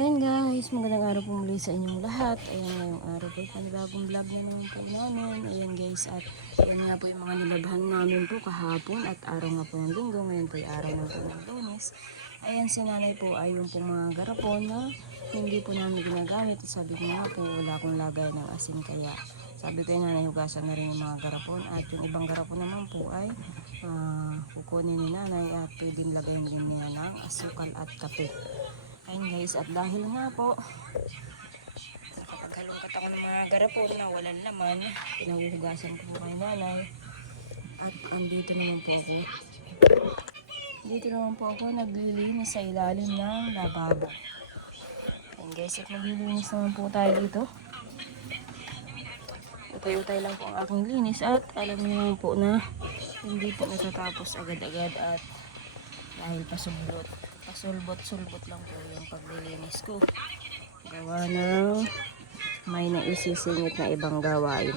Ayan guys, magandang araw po muli sa inyong lahat. Ayan, ngayong araw po, panibagong vlog na naman po namin. Ayan guys, at ayan nga po yung mga nilabhan namin po kahapon at araw nga po ng linggo. Ngayon po yung araw ng po ng Lunes. Ayan, si nanay po ay yung pong mga garapon na hindi po namin ginagamit. At sabi ko nga po, wala akong lagay ng asin, kaya sabi ko yung nanay, hugasan na rin yung mga garapon. At yung ibang garapon naman po ay kukunin ni nanay at pwedeng lagayin din niya ng asukal at kape. Ayun guys, at dahil nga po nakapaghalongkat ako ng mga garapon na walang laman, pinahuhugasan ko kay nanay. At andito naman po ako, naglilinis sa ilalim ng lababo. Ayun guys, at maglilinis naman po tayo dito. Utay-utay lang po ang aking linis, at alam niyo naman po na hindi po natatapos agad-agad, at dahil pasulbot-sulbot lang po yung paglilinis ko. Gawa ng may naisisingit na ibang gawain.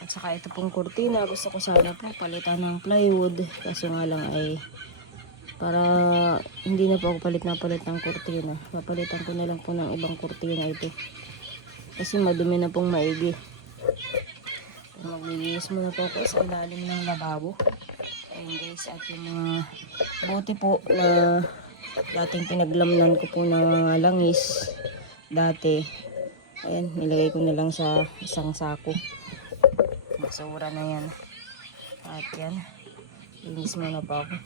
At saka ito pong kurtina, gusto ko sana po palitan ng plywood. Kaso nga lang ay para hindi na po ako palit ng kurtina. Papalitan ko na lang po ng ibang kurtina ito. Kasi madumi na pong maigi. Maglilinis muna po ako sa ilalim ng lababo. Ayun guys, at yung mga bote po na dating pinaglamnan ko po ng mga langis dati, ayan, nilagay ko na lang sa isang sako. Basura na yan. At yan, linis muna po ako.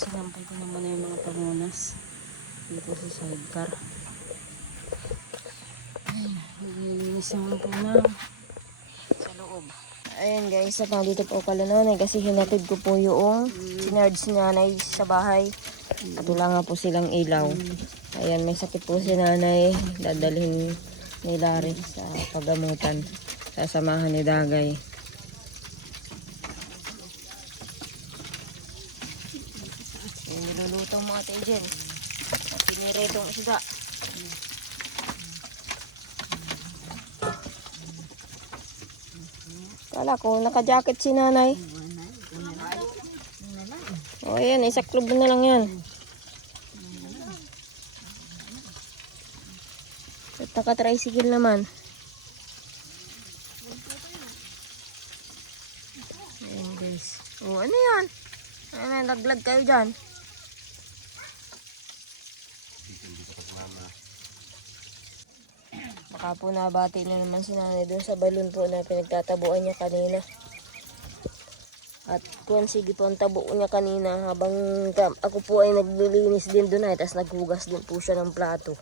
sinampay ko naman na yung mga pamunas dito sa sidecar. Ayun, naglilinis naman po na sa loob. Ayun guys, at nandito po kala nanay kasi hinatid ko po yung sinarge si nanay sa bahay. At wala nga po silang ilaw. Ayan, may sakit po si nanay. Dadalhin ni Larry sa pagamutan. Sasamahan ni Dagay. Niluluto mo ate Jen. At piniretong isda. Kala ko, naka-jacket si nanay. O yan, isaklob na lang yan. At naka-tricycle naman. Ayan guys. O ano yan? Ano, naglag kayo dyan. Baka po nabati na naman si nanay doon sa balon po na pinagtatabuan niya kanina. At kung sige po ang tabo niya kanina habang ako po ay naglilinis din doon ay tapos naghugas din po siya ng plato.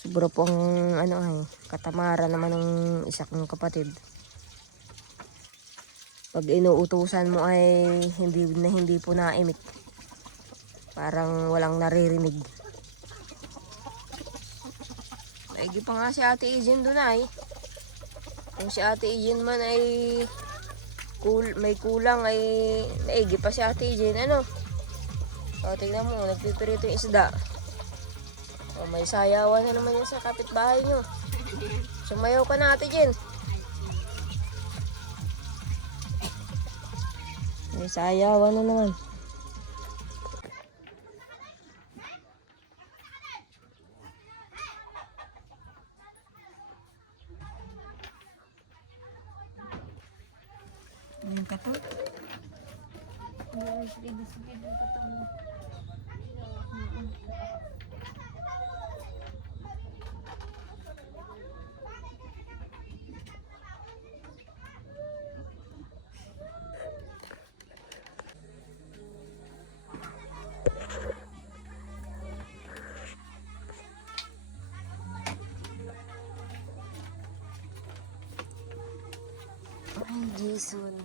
Siguro po ang ano ay katamara naman ng isa kong kapatid. Pag inuutusan mo ay hindi po naimik. Parang walang naririnig. Maigi pa nga si Ate Ijen doon ay. Kung si Ate Ijen man ay may kulang ay maigi pa si Ate Ijen. Ano? O tingnan mo, nagpipirito yung isda. O may sayawan na naman yan sa kapitbahay nyo. Sumayaw ka na Ate Ijen. May sayawan na naman. Yung katang. Ay, Jason.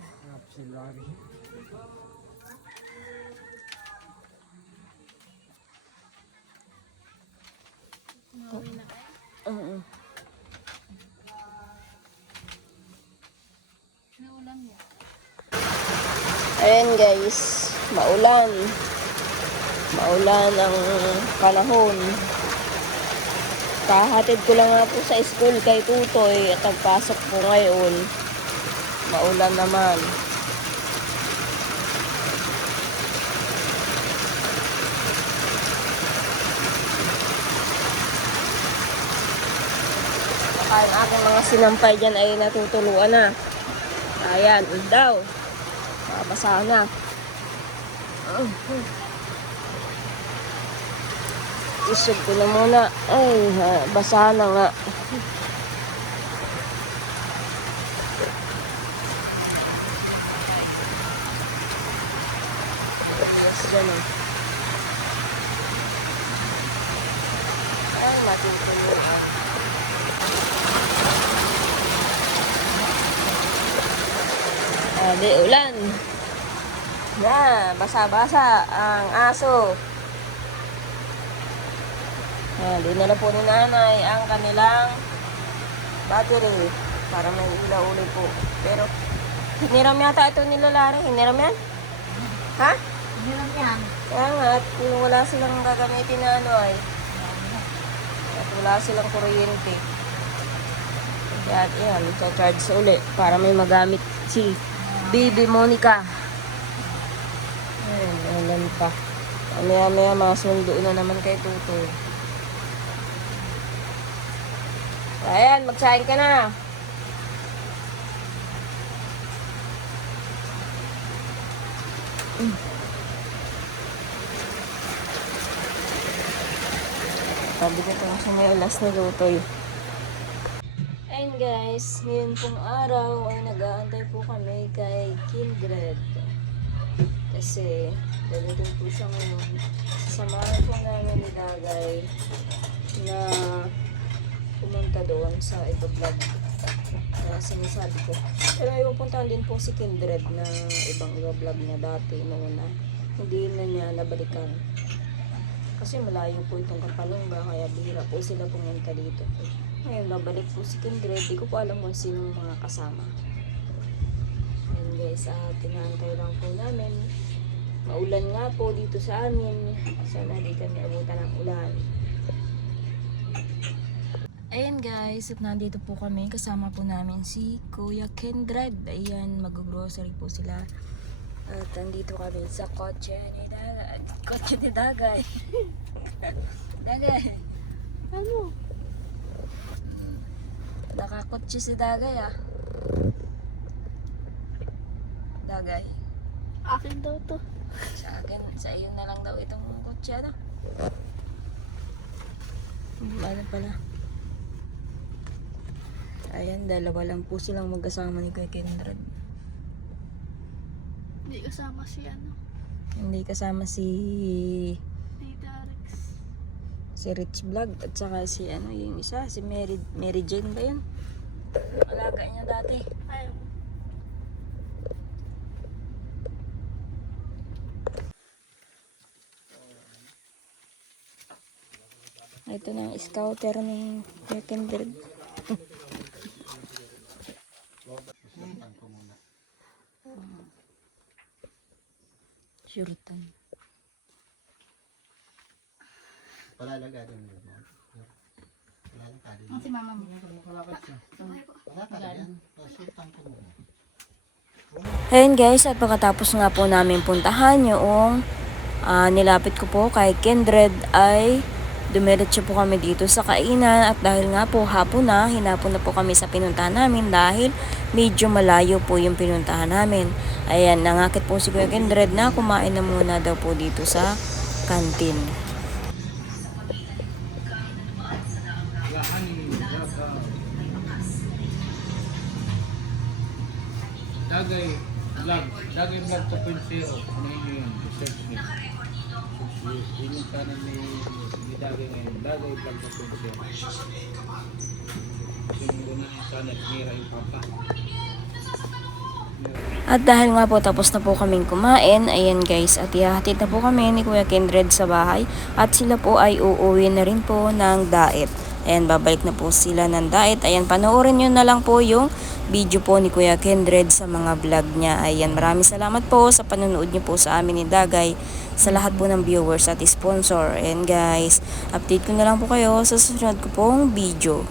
Ayan guys, maulan. Maulan ang panahon. Kahatid ko lang nga po sa school kay Tutoy at nagpasok po ngayon. Maulan naman. Baka ang aking mga sinampay dyan ay natutuluan na. Ayan, daw. Basa na. Isog ko na muna. Ay, basa na nga. Ganun. Ay, matutuluan. Di ulan. Na, basa-basa ang aso. Dinala po ni nanay ang kanilang battery para may ilaw ulit po. Pero, hiniram yata ito nila Larry. Hiniram yan? Ha? Hiniram yan. Kaya nga, at kung wala silang gagamitin na ano ay, at wala silang kuryente. Kaya yan, charge ulit para may magamit si Bibi Monica. Ayun, alam pa. Maya-maya masundo na naman kay Tutoy. Ayan, magsahin ka na. Sabi ko ito kasi may alas ni Tutoy. Ayun guys, ngayon pong araw ay nag-aantay po kami kay Kindred. Kasi dadating po siya ngayon. Sasamahan po namin ni Dagay na pumunta doon sa iba-vlog na sinasabi ko. Pero may pupuntahan din po si Kindred na ibang iba-vlog niya dati noon na hindi na niya nabalikan. Kasi malayo po itong Kapalungga, kaya bihira po sila pumunta dito. Ngayon, babalik po si Kindred. Di ko po alam kung sinong mga kasama. Ayun guys, tinantay lang po namin. Maulan nga po dito sa amin. Sana di kami abutan ng ulan. Ayan guys, at nandito po kami. Kasama po namin si Kuya Kindred. Ayan, mag-grocery po sila. At nandito kami sa kotse ni Dagay. Kotse ni Dagay. Dagay. Ano? Nakakotse si Dagay ah. Dagay. Akin daw to. Sa akin, sa iyo na lang daw itong kotse ano. Ano pala. Ayan, dalawa lang po silang magkasama ni Kuya Kindred. Hindi kasama si ano. Hindi kasama si Darex. Rich Vlog at saka si ano yung isa, si Mary Jane ba yun? Alaga niya dati. Ayaw. Ito na ang scouter ni Kuya Kindred. Surtan. Palalaga din mo. Palalaga din. Ang si mama mo. Palalaga din. Pasultan ko muna. Ayun guys, at pagkatapos nga po namin puntahan yung nilapit ko po kay Kindred ay dumiretso po kami dito sa kainan. At dahil nga po hapon na, hinapon na po kami sa pinuntahan namin dahil medyo malayo po yung pinuntahan namin. Ayan, nangakit po si Kuya Kindred na kumain na muna daw po dito sa kantin. Dagay vlog sa Pinsero. Ano yun? Search niyo. Yun yung channel ni Dagay ngayon. Dagay vlog sa Pinsero. Yung una yung channel, Mira yung Papa. At dahil nga po tapos na po kaming kumain, ayan guys, at ihahatid na po kami ni Kuya Kindred sa bahay at sila po ay uuwi na rin po ng Daet. Ayan, babalik na po sila ng Daet. Ayan, panoorin nyo na lang po yung video po ni Kuya Kindred sa mga vlog niya. Ayan, maraming salamat po sa panonood nyo po sa amin ni Dagay, sa lahat po ng viewers at sponsor. Ayan guys, update ko na lang po kayo sa susunod ko pong video.